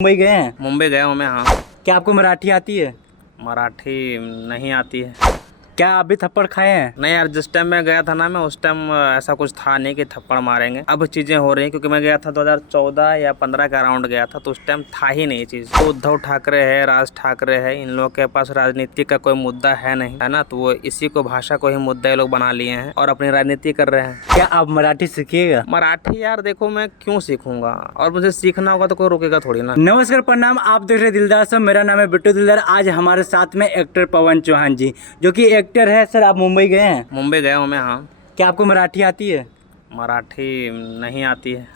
मुंबई गए हैं? मुंबई गया हूँ मैं। हाँ, क्या आपको मराठी आती है? मराठी नहीं आती है। क्या आप भी थप्पड़ खाए हैं? नहीं यार, जिस टाइम मैं गया था ना, मैं उस टाइम ऐसा कुछ था नहीं कि थप्पड़ मारेंगे। अब चीज़ें हो रही हैं क्योंकि मैं गया था 2014 या 15 का अराउंड गया था, तो उस टाइम था ही नहीं ये चीज़। तो उद्धव ठाकरे है, राज ठाकरे है, इन लोगों के पास राजनीति का कोई मुद्दा है नहीं, है ना। तो वो इसी को भाषा को ही मुद्दा ये लोग बना लिए हैं और अपनी राजनीति कर रहे हैं। क्या आप मराठी सीखिएगा? मराठी यार देखो, मैं क्यों सीखूंगा, और मुझे सीखना होगा तो कोई रोकेगा थोड़ी ना। नमस्कार, प्रणाम। आप देख रहे दिलदार सर, मेरा नाम है बिट्टू दिलदार। आज हमारे साथ में एक्टर पवन चौहान जी, जो कि एक्टर है। सर, आप मुंबई गए हैं? मुंबई गया हूँ मैं। हाँ, क्या आपको मराठी आती है? मराठी नहीं आती है।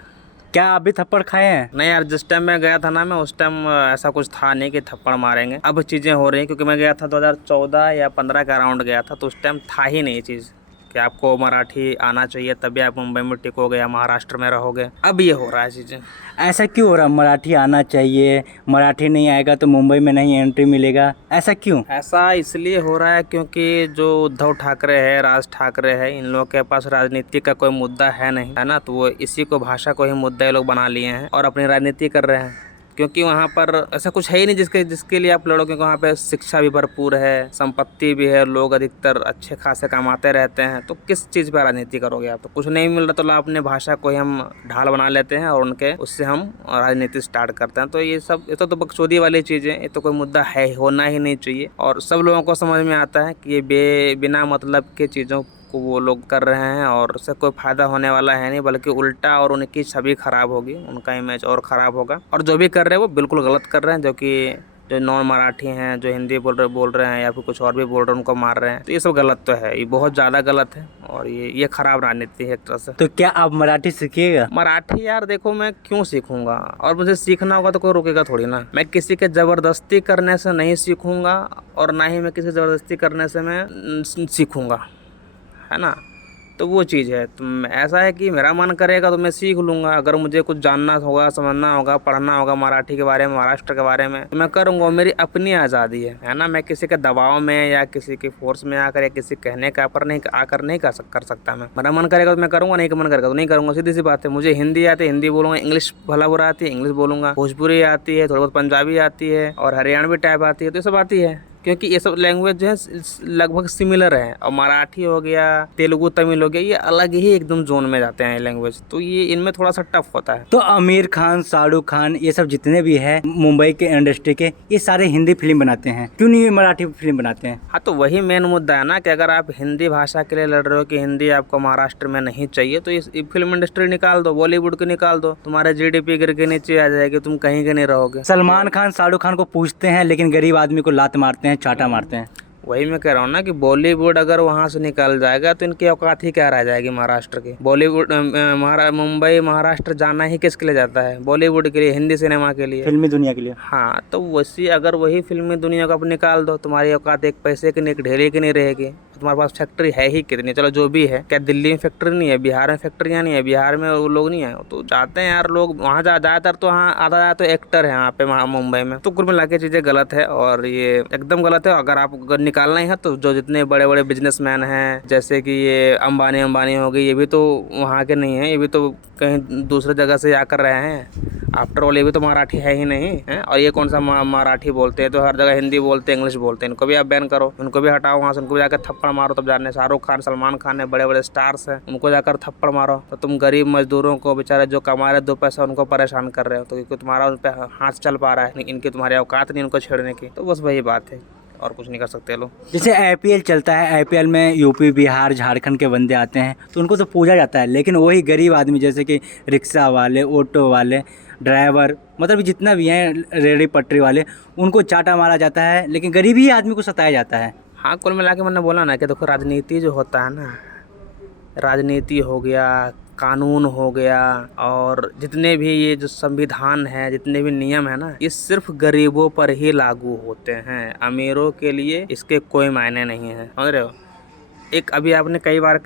क्या आप भी थप्पड़ खाए हैं? नहीं यार, जिस टाइम मैं गया था ना, मैं उस टाइम ऐसा कुछ था नहीं कि थप्पड़ मारेंगे। अब चीज़ें हो रही हैं क्योंकि मैं गया था 2014 या 15 का अराउंड गया था, तो उस टाइम था ही नहीं ये चीज़ कि आपको मराठी आना चाहिए तभी आप मुंबई में टिकोगे या महाराष्ट्र में रहोगे। अब ये हो रहा है चीज़ें। ऐसा क्यों हो रहा? मराठी आना चाहिए, मराठी नहीं आएगा तो मुंबई में नहीं एंट्री मिलेगा, ऐसा क्यों? ऐसा इसलिए हो रहा है क्योंकि जो उद्धव ठाकरे है, राज ठाकरे है, इन लोगों के पास राजनीति का कोई मुद्दा है नहीं, है ना। तो वो इसी को भाषा को ही मुद्दा ये लोग बना लिए हैं और अपनी राजनीति कर रहे हैं। क्योंकि वहाँ पर ऐसा कुछ है ही नहीं जिसके लिए आप लड़ो, क्योंकि वहाँ पे शिक्षा भी भरपूर है, संपत्ति भी है, लोग अधिकतर अच्छे खासे कमाते रहते हैं। तो किस चीज़ पर राजनीति करोगे आप? तो कुछ नहीं मिल रहा तो ला अपने भाषा को ही हम ढाल बना लेते हैं और उनके उससे हम राजनीति स्टार्ट करते हैं। तो ये सब ये तो बकचोदी वाली चीज़ें, ये तो कोई मुद्दा है, होना ही नहीं चाहिए। और सब लोगों को समझ में आता है कि ये बिना मतलब के चीज़ों को वो लोग कर रहे हैं और उससे कोई फायदा होने वाला है नहीं, बल्कि उल्टा और उनकी छवि खराब होगी, उनका इमेज और ख़राब होगा। और जो भी कर रहे हैं वो बिल्कुल गलत कर रहे हैं, जो नॉन मराठी हैं, जो हिंदी बोल रहे हैं या फिर कुछ और भी बोल रहे हैं, उनको मार रहे हैं। तो ये सब गलत तो है, ये बहुत ज़्यादा गलत है और ये ख़राब राजनीति है एक तरह से। तो क्या आप मराठी सीखिएगा? मराठी यार देखो, मैं क्यों सीखूंगा, और मुझे सीखना होगा तो कोई रोकेगा थोड़ी ना। मैं किसी के ज़बरदस्ती करने से नहीं सीखूंगा और ना ही मैं किसी ज़बरदस्ती करने से मैं सीखूंगा, है ना। तो वो चीज़ है। तो ऐसा है कि मेरा मन करेगा तो मैं सीख लूँगा। अगर मुझे कुछ जानना होगा, समझना होगा, पढ़ना होगा मराठी के बारे में, महाराष्ट्र के बारे में, तो मैं करूँगा। मेरी अपनी आज़ादी है ना। मैं किसी के दबाव में या किसी के फोर्स में आकर या किसी कहने का पर नहीं आकर नहीं कर सकता। मैं मेरा मन करेगा तो मैं करूँगा, नहीं मन करेगा तो नहीं करूँगा। सीधी सी बात है। मुझे हिंदी आती है, हिंदी बोलूँगा। इंग्लिश भला बुरा आती है, इंग्लिश बोलूँगा। भोजपुरी आती है, थोड़ा बहुत पंजाबी आती है और हरियाणवी टाइप आती है। तो ये सब आती है क्योंकि ये सब लैंग्वेज जो है लगभग सिमिलर है। और मराठी हो गया, तेलुगु, तमिल हो गया, ये अलग ही एकदम जोन में जाते हैं लैंग्वेज। तो ये इनमें थोड़ा सा टफ होता है। तो आमिर खान, शाहरुख खान, ये सब जितने भी हैं मुंबई के इंडस्ट्री के, ये सारे हिंदी फिल्म बनाते हैं, क्यों नहीं मराठी फिल्म बनाते हैं? हाँ, तो वही मेन मुद्दा है ना कि अगर आप हिंदी भाषा के लिए लड़ रहे हो कि हिंदी आपको महाराष्ट्र में नहीं चाहिए, तो इस फिल्म इंडस्ट्री निकाल दो, बॉलीवुड की निकाल दो। तुम्हारे जीडीपी गिर के नीचे आ जाएगी, तुम कहीं के नहीं रहोगे। सलमान खान, शाहरुख खान को पूछते हैं, लेकिन गरीब आदमी को लात मारते हैं, चाटा मारते हैं। वही मैं कह रहा हूँ ना कि बॉलीवुड अगर वहाँ से निकल जाएगा तो इनकी औकात ही क्या रह जाएगी महाराष्ट्र की। बॉलीवुड मुंबई महाराष्ट्र जाना ही किसके लिए जाता है? बॉलीवुड के लिए, हिंदी सिनेमा के लिए, फिल्मी दुनिया के लिए। हाँ, तो वैसी अगर वही फिल्मी दुनिया को आप निकाल दो, तुम्हारी औकात एक पैसे की नहीं, एक ढेले की नहीं रहेगी। तुम्हारे पास फैक्ट्री है ही कितनी? चलो जो भी है, क्या दिल्ली में फैक्ट्री नहीं है? बिहार में फैक्ट्रियाँ नहीं है? बिहार में वो लोग नहीं है? तो जाते हैं यार लोग वहाँ। ज़्यादातर तो हाँ, आधा तो एक्टर है यहाँ पे मुंबई में। तो कुल मिला के चीज़ें गलत है और ये एकदम गलत है। अगर आप निकालना ही है तो जो जितने बड़े बड़े बिजनेसमैन हैं, जैसे कि ये अंबानी हो गई, ये भी तो वहाँ के नहीं हैं, ये भी तो कहीं दूसरे जगह से आकर रहे हैं। आफ्टर ऑल ये भी तो मराठी है ही नहीं है। और ये कौन सा मराठी बोलते हैं? तो हर जगह हिंदी बोलते हैं, इंग्लिश बोलते हैं। इनको भी आप बैन करो, उनको भी हटाओ वहाँ से, उनको भी जाकर थप्पड़ मारो तब जाने। शाहरुख खान, सलमान खान है, बड़े बड़े स्टार्स हैं, उनको जाकर थप्पड़ मारो। तो तुम गरीब मजदूरों को, बेचारे जो कमा रहे 2 पैसा, उनको परेशान कर रहे हो। तो क्योंकि तुम्हारा उन पर हाथ चल पा रहा है, इनकी तुम्हारी औकात नहीं उनको छेड़ने की। तो बस वही बात है, और कुछ नहीं कर सकते लोग। जैसे आईपीएल चलता है, आईपीएल में यूपी, बिहार, झारखंड के बंदे आते हैं, तो उनको तो पूजा जाता है। लेकिन वही गरीब आदमी, जैसे कि रिक्शा वाले, ऑटो वाले, ड्राइवर, मतलब जितना भी हैं, रेहड़ी पटरी वाले, उनको चाटा मारा जाता है। लेकिन गरीबी आदमी को सताया जाता है। हाँ, कुल मिला के मैंने बोला ना कि देखो, राजनीति जो होता है ना, राजनीति हो गया, कानून हो गया, और जितने भी ये जो संविधान है, जितने भी नियम है ना, ये सिर्फ गरीबों पर ही लागू होते हैं। अमीरों के लिए इसके कोई मायने नहीं है, समझ रहे हो। एक अभी आपने कई बार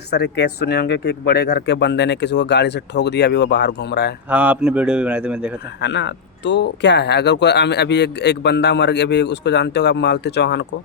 सारे केस सुने होंगे कि एक बड़े घर के बंदे ने किसी को गाड़ी से ठोक दिया, अभी वो बाहर घूम रहा है। हाँ, आपने वीडियो भी बनाए थे, मैं देखा था, है ना। तो क्या है, अगर कोई अभी एक बंदा मर गया, अभी उसको जानते हो आप, मालती चौहान को,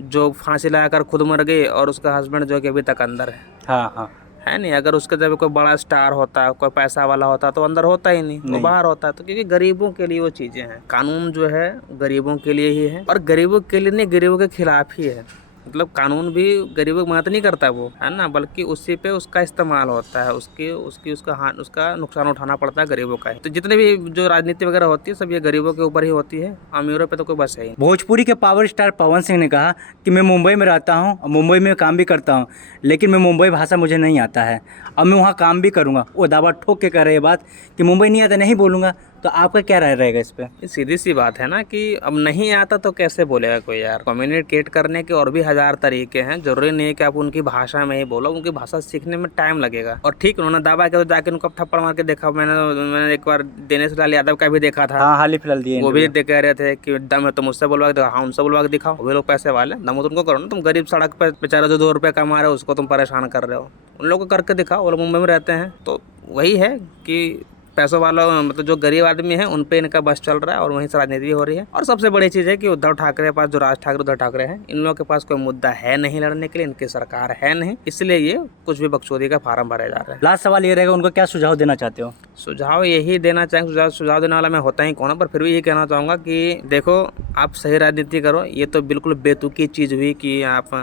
जो फांसी लगाकर खुद मर गई और उसका हस्बैंड जो कि अभी तक अंदर है। हाँ हाँ। है नहीं। अगर उसके जब कोई बड़ा स्टार होता, कोई पैसा वाला होता तो अंदर होता ही नहीं, वो बाहर होता। तो क्योंकि गरीबों के लिए वो चीजें हैं, कानून जो है गरीबों के लिए ही है, और गरीबों के लिए नहीं, गरीबों के खिलाफ ही है। मतलब कानून भी गरीबों की मदद नहीं करता वो, है ना, बल्कि उसी पे उसका इस्तेमाल होता है, उसका नुकसान उठाना पड़ता है गरीबों का ही। तो जितने भी जो राजनीति वगैरह होती है सब ये गरीबों के ऊपर ही होती है, अमीरों पे तो कोई बस है ही नहीं। भोजपुरी के पावर स्टार पवन सिंह ने कहा कि मैं मुंबई में रहता हूँ, मुंबई में काम भी करता हूँ, लेकिन मैं मुंबई भाषा मुझे नहीं आता है, अब मैं वहाँ काम भी करूँगा। वो दावा ठोक के कर रहे बात कि मुंबई नहीं आता, नहीं बोलूँगा। तो आपका क्या राय रहेगा इस पे? ये सीधी सी बात है ना कि अब नहीं आता तो कैसे बोलेगा कोई यार। कम्युनिकेट करने के और भी 1000 तरीके हैं, जरूरी नहीं है कि आप उनकी भाषा में ही बोलो, उनकी भाषा सीखने में टाइम लगेगा। और ठीक उन्होंने दावा किया तो जाके उनको थप्पड़ मार के देखा। मैंने एक बार दिनेश लाल यादव का भी देखा था, हाँ, हाल ही फिलहाल दिए वो भी कह रहे थे कि दम है तो मुझसे बुलवा के दिखाओ। हाँ, उनसे बुलवा के दिखाओ, वे लोग पैसे वाले, दम हो तो उनको करो ना। तुम गरीब सड़क पे बेचारा जो 2 रुपये कमा रहे हो उसको तुम परेशान कर रहे हो, उन लोगों को करके दिखाओ। वो लोग मुंबई में रहते हैं। तो वही है कि पैसों वालों, मतलब जो गरीब आदमी है उन पे इनका बस चल रहा है और वहीं से राजनीति हो रही है। और सबसे बड़ी चीज़ है कि उद्धव ठाकरे के पास, जो राज ठाकरे उद्धव ठाकरे हैं, इन लोगों के पास कोई मुद्दा है नहीं लड़ने के लिए, इनकी सरकार है नहीं, इसलिए ये कुछ भी बकचोदी का फार्म भरे जा रहे हैं। लास्ट सवाल ये रहेगा, उनको क्या सुझाव देना चाहते हो? सुझाव यही देना चाहेंगे, सुझाव देने वाला मैं होता ही कौन, पर फिर भी यही कहना चाहूँगा कि देखो, आप सही राजनीति करो। ये तो बिल्कुल बेतुकी चीज़ हुई कि आप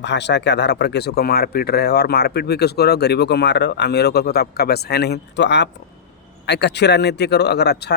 भाषा के आधार पर किसी को मार पीट रहे हो, और मारपीट भी किसको रहे हो, गरीबों को मार रहे हो, अमीरों को तो आपका बस है नहीं। तो आप एक अच्छी राजनीति करो। अगर अच्छा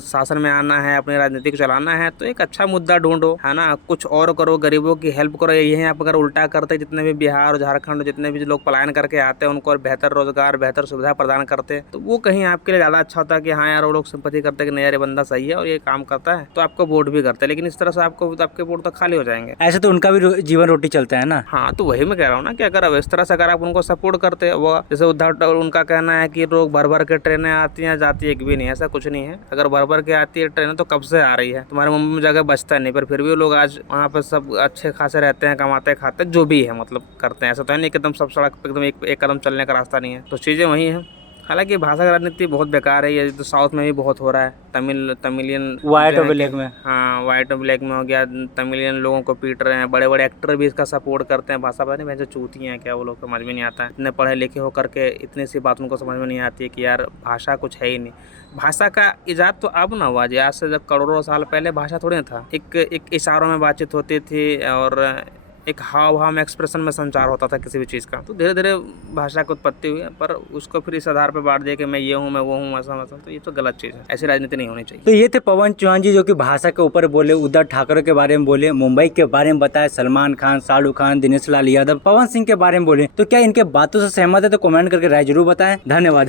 शासन में आना है, अपनी राजनीति को चलाना है, तो एक अच्छा मुद्दा ढूंढो, है ना, कुछ और करो, गरीबों की हेल्प करो। यही आप अगर उल्टा करते, जितने भी बिहार और झारखंड जितने भी लोग पलायन करके आते हैं उनको और बेहतर रोजगार, बेहतर सुविधा प्रदान करते, तो वो कहीं आपके लिए ज़्यादा अच्छा होता है कि हाँ यार वो लोग सिंपैथी करते हैं कि नहीं यार ये बंदा सही है और ये काम करता है, तो आपको वोट भी करते हैं। लेकिन इस तरह से आपके वोट तो खाली हो जाएंगे। ऐसे तो उनका भी जीवन रोटी चलता है ना। हाँ, तो वही मैं कह रहा हूँ ना कि अगर इस तरह से अगर आप उनको सपोर्ट करते, वो जैसे उद्धव, उनका कहना है कि लोग भर भर के ट्रेनें आती हैं जाती, एक भी नहीं, ऐसा कुछ नहीं है। अगर भर भर के आती है ट्रेन तो कब से आ रही है, तुम्हारे मुंबई में जगह बचता नहीं, पर फिर भी लोग आज वहाँ पर सब अच्छे खासे रहते हैं, कमाते खाते जो भी है, मतलब करते हैं। ऐसा तो है नहीं कि एकदम सब सड़क पे एकदम एक कदम चलने का रास्ता नहीं है। तो चीज़ें वही हैं। हालांकि भाषा की राजनीति बहुत बेकार है, ये तो साउथ में भी बहुत हो रहा है। तमिलियन व्हाइट और ब्लैक में, हाँ, व्हाइट और ब्लैक में हो गया। तमिलियन लोगों को पीट रहे हैं, बड़े बड़े एक्टर भी इसका सपोर्ट करते हैं। भाषा पता नहीं भैंस चूती हैं क्या, वो लोग समझ में नहीं आता है। इतने पढ़े लिखे होकर के इतनी सी बात उनको समझ में नहीं आती है कि यार भाषा कुछ है ही नहीं। भाषा का इजाद तो अब ना हुआ जी, आज से जब करोड़ों साल पहले भाषा थोड़ी ना था। एक इशारों में बातचीत होती थी और एक हाव भाव में, एक्सप्रेशन में संचार होता था किसी भी चीज़ का। तो धीरे धीरे भाषा की उत्पत्ति हुई है, पर उसको फिर इस आधार पर बांट दिया कि मैं ये हूँ, मैं वो हूँ, ऐसा, तो ये तो गलत चीज़ है। ऐसी राजनीति नहीं होनी चाहिए। तो ये थे पवन चौहान जी, जो कि भाषा के ऊपर बोले, उद्धव ठाकरे के बारे में बोले, मुंबई के बारे में बताया, सलमान खान, शाहरुख खान, दिनेश लाल यादव, पवन सिंह के बारे में बोले। तो क्या इनके बातों से सहमत है? तो कमेंट करके राय जरूर बताएं। धन्यवाद।